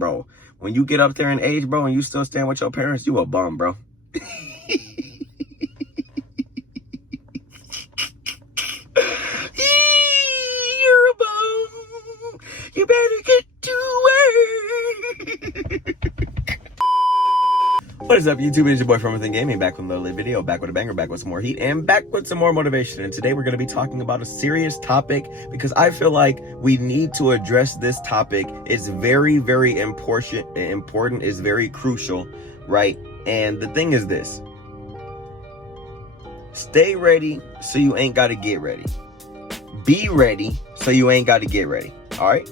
bro, when you get up there in age, bro, and you still stand with your parents, you a bum, bro. You're a bum. You better get to work. What is up, YouTube? It's your boy from Within Gaming, back with another video, back with a banger, back with some more heat, and back with some more motivation. And today we're going to be talking about a serious topic because I feel like we need to address this topic. It's very, very important. It's very crucial, right? And the thing is this: stay ready so you ain't got to get ready. Be ready so you ain't got to get ready. All right?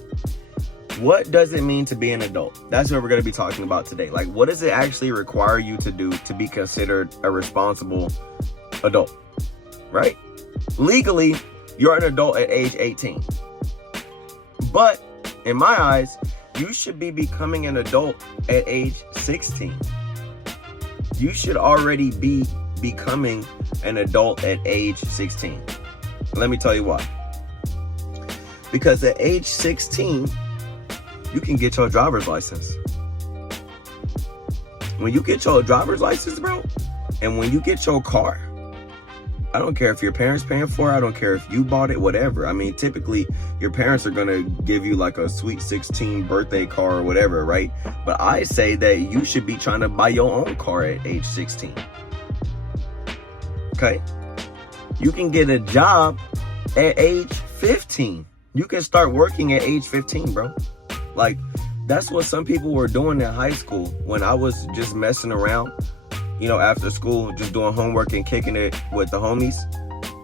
What does it mean to be an adult? That's what we're going to be talking about today. Like, what does it actually require you to do to be considered a responsible adult, right? Legally, you're an adult at age 18. But in my eyes, you should be becoming an adult at age 16. You should already be becoming an adult at age 16. Let me tell you why. Because at age 16, you can get your driver's license. When you get your driver's license, bro, and when you get your car, I don't care if your parents paying for it, I don't care if you bought it, whatever. I mean, typically, your parents are gonna give you like a sweet 16 birthday car or whatever, right? But I say that you should be trying to buy your own car at age 16. Okay? You can get a job at age 15. You can start working at age 15, bro. Like, that's what some people were doing in high school when I was just messing around, you know, after school, just doing homework and kicking it with the homies.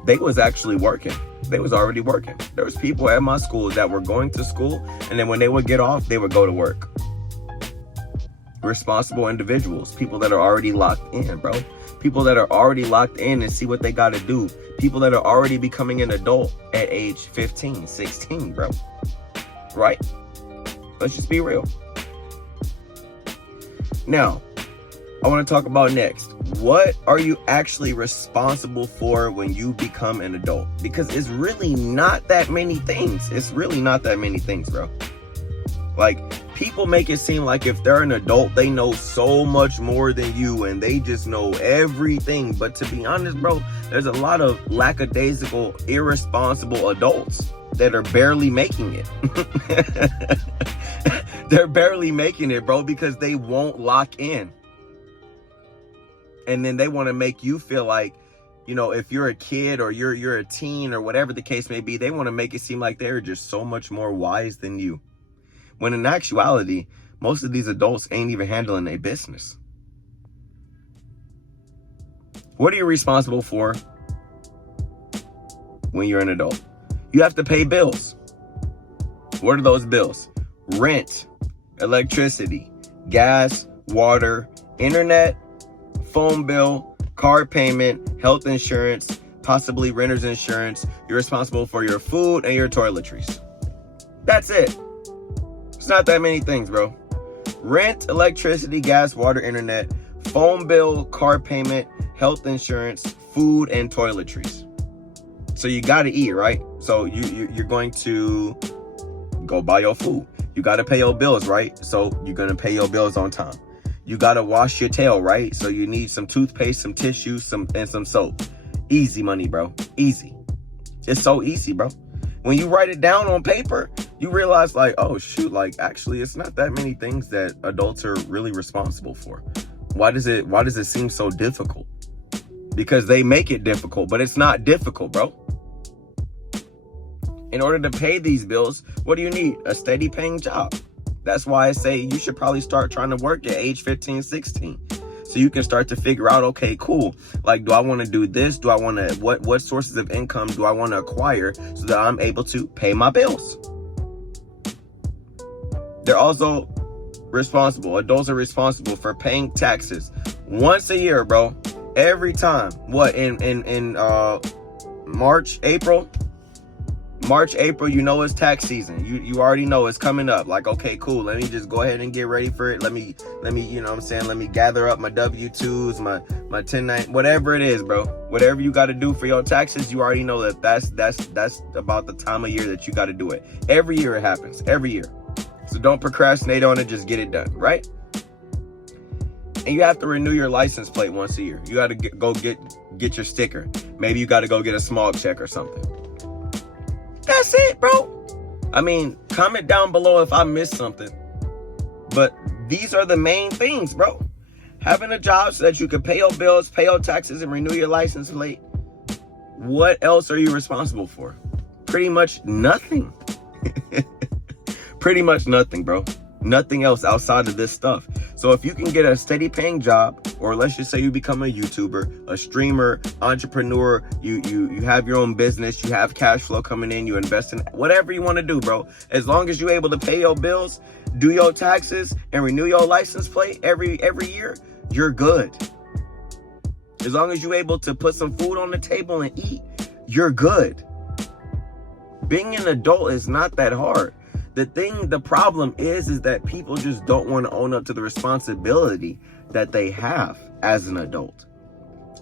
They was actually working. They was already working. There was people at my school that were going to school, and then when they would get off, they would go to work. Responsible individuals, people that are already locked in, bro. People that are already locked in and see what they got to do. People that are already becoming an adult at age 15, 16, bro. Right? Let's just be real. Now, I want to talk about next. What are you actually responsible for when you become an adult? Because it's really not that many things. It's really not that many things, bro. Like, people make it seem like if they're an adult, they know so much more than you and they just know everything. But to be honest, bro, there's a lot of lackadaisical, irresponsible adults that are barely making it. They're barely making it, bro, because they won't lock in. And then they want to make you feel like, you know, if you're a kid or you're a teen or whatever the case may be, they want to make it seem like they're just so much more wise than you. When in actuality, most of these adults ain't even handling their business. What are you responsible for when you're an adult? You have to pay bills. What are those bills? Rent, electricity, gas, water, internet, phone bill, car payment, health insurance, possibly renter's insurance. You're responsible for your food and your toiletries. That's it. It's not that many things, bro. Rent, electricity, gas, water, internet, phone bill, car payment, health insurance, food, and toiletries. So you got to eat, right? So you're going to go buy your food. You got to pay your bills, right? So you're going to pay your bills on time. You got to wash your tail, right? So you need some toothpaste, some tissue, and some soap. Easy money, bro. Easy. It's so easy, bro. When you write it down on paper, you realize like, oh shoot, like actually it's not that many things that adults are really responsible for. Why does it seem so difficult? Because they make it difficult, but it's not difficult, bro. In order to pay these bills, what do you need? A steady paying job. That's why I say you should probably start trying to work at age 15, 16. So you can start to figure out, okay, cool. Like, do I want to do this? Do I want to, what sources of income do I want to acquire so that I'm able to pay my bills? They're also responsible. Adults are responsible for paying taxes once a year, bro. Every time. What, in March, April, you know it's tax season. You already know it's coming up. Like, okay, cool. Let me just go ahead and get ready for it. Let me, you know what I'm saying? Let me gather up my W-2s, my 1090, whatever it is, bro. Whatever you got to do for your taxes, you already know that's about the time of year that you got to do it. Every year it happens. Every year. So don't procrastinate on it, just get it done, right? And you have to renew your license plate once a year. You got to go get your sticker. Maybe you got to go get a small check or something. That's it, bro. I mean, comment down below if I missed something. But these are the main things, bro. Having a job so that you can pay your bills, pay your taxes, and renew your license plate. What else are you responsible for? Pretty much nothing. Pretty much nothing, bro. Nothing else outside of this stuff. So if you can get a steady paying job, or let's just say you become a YouTuber, a streamer, entrepreneur, you have your own business, you have cash flow coming in, you invest in whatever you want to do, bro. As long as you're able to pay your bills, do your taxes, and renew your license plate every year, you're good. As long as you're able to put some food on the table and eat, you're good. Being an adult is not that hard. The problem is that people just don't want to own up to the responsibility that they have as an adult.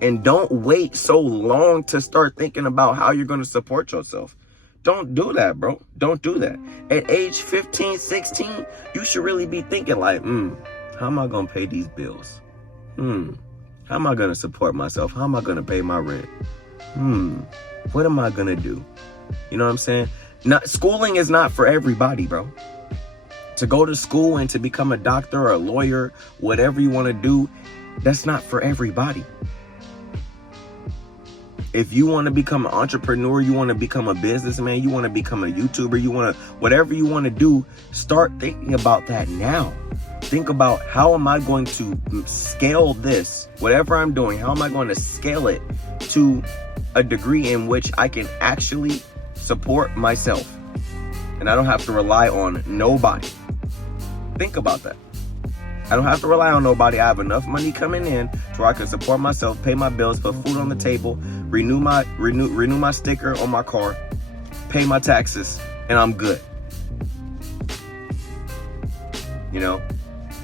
And don't wait so long to start thinking about how you're going to support yourself. Don't do that, bro. Don't do that. At age 15, 16, you should really be thinking like, how am I going to pay these bills? How am I going to support myself? How am I going to pay my rent? What am I going to do? You know what I'm saying? Schooling is not for everybody, bro. To go to school and to become a doctor or a lawyer, whatever you want to do, that's not for everybody. If you want to become an entrepreneur, you want to become a businessman, you want to become a YouTuber, whatever you want to do, start thinking about that now. Think about, how am I going to scale this, whatever I'm doing, how am I going to scale it to a degree in which I can actually support myself and I don't have to rely on nobody. Think about that. I don't have to rely on nobody. I have enough money coming in to where I can support myself, pay my bills, put food on the table, renew my sticker on my car, pay my taxes, and I'm good. You know,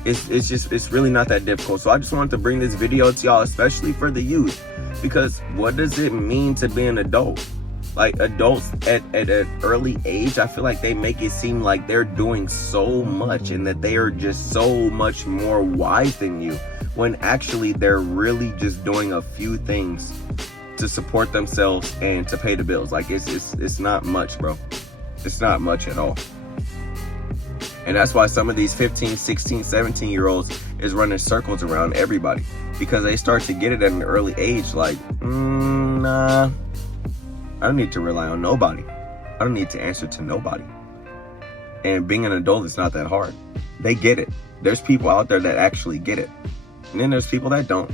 it's really not that difficult. So I just wanted to bring this video to y'all, especially for the youth, because what does it mean to be an adult? Like, adults at an early age, I feel like they make it seem like they're doing so much and that they are just so much more wise than you, when actually they're really just doing a few things to support themselves and to pay the bills. Like, it's not much, bro. It's not much at all. And that's why some of these 15, 16, 17-year-olds is running circles around everybody, because they start to get it at an early age. Like, nah, I don't need to rely on nobody. I don't need to answer to nobody. And being an adult is not that hard. They get it. There's people out there that actually get it. And then there's people that don't.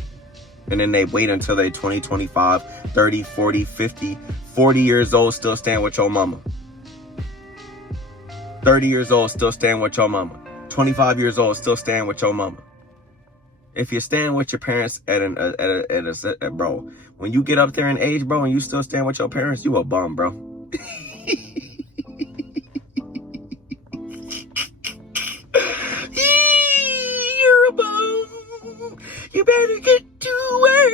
And then they wait until they're 20, 25, 30, 40, 50, 40 years old, still staying with your mama. 30 years old, still staying with your mama. 25 years old, still staying with your mama. If you're staying with your parents bro, when you get up there in age, bro, and you still staying with your parents, you a bum, bro. You're a bum. You better get to work.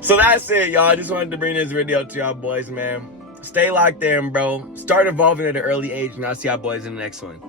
So that's it, y'all. I just wanted to bring this video to y'all boys, man. Stay locked in, bro. Start evolving at an early age, and I'll see y'all boys in the next one.